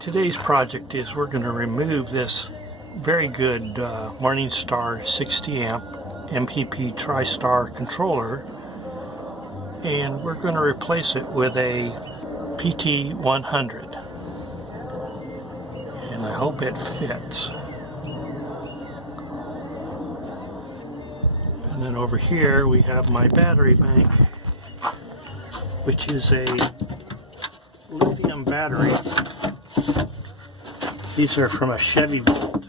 Today's project is we're going to remove this very good MorningStar 60 amp MPPT TRI-Star controller, and we're going to replace it with a PT-100, and I hope it fits. And then over here we have my battery bank, which is a lithium battery. These are from a Chevy Volt,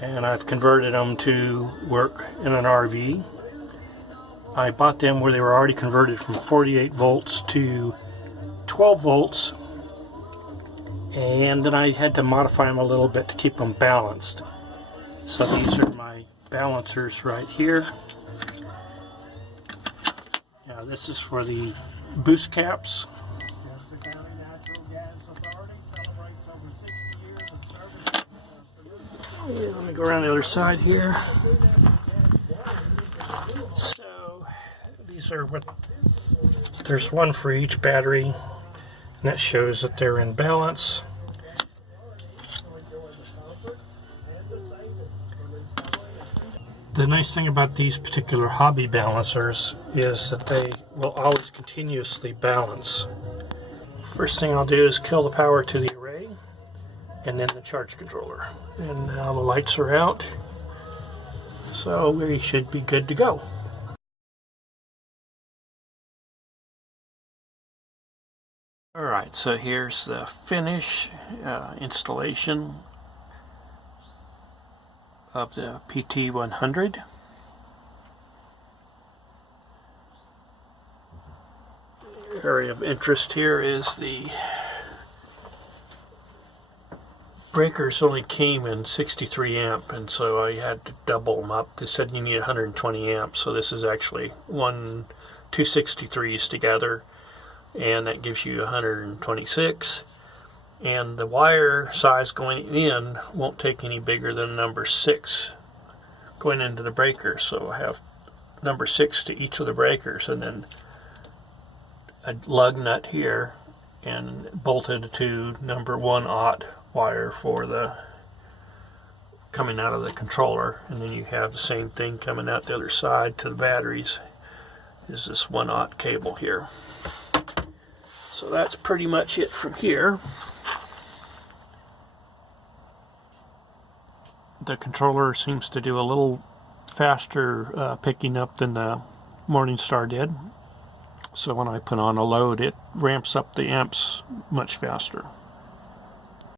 and I've converted them to work in an RV. I bought them where they were already converted from 48 volts to 12 volts, and then I had to modify them a little bit to keep them balanced. So these are my balancers right here. Now this is for the boost caps. Let me go around the other side here. So these are what, there's one for each battery, and that shows that they're in balance. The nice thing about these particular hobby balancers is that they will always continuously balance. First thing I'll do is kill the power to the array, and then the charge controller. And now the lights are out, so we should be good to go. Alright, so here's the finish installation of the PT-100. The area of interest here is the breakers only came in 63 amp, and so I had to double them up. They said you need 120 amps, so this is actually two 63s together, and that gives you 126. And the wire size going in won't take any bigger than number 6 going into the breaker, so I have number 6 to each of the breakers, and then a lug nut here and bolted to number 1/0 wire for the coming out of the controller, and then you have the same thing coming out the other side to the batteries is this 1/0 cable here. So that's pretty much it from here. The controller seems to do a little faster picking up than the MorningStar did, so when I put on a load it ramps up the amps much faster.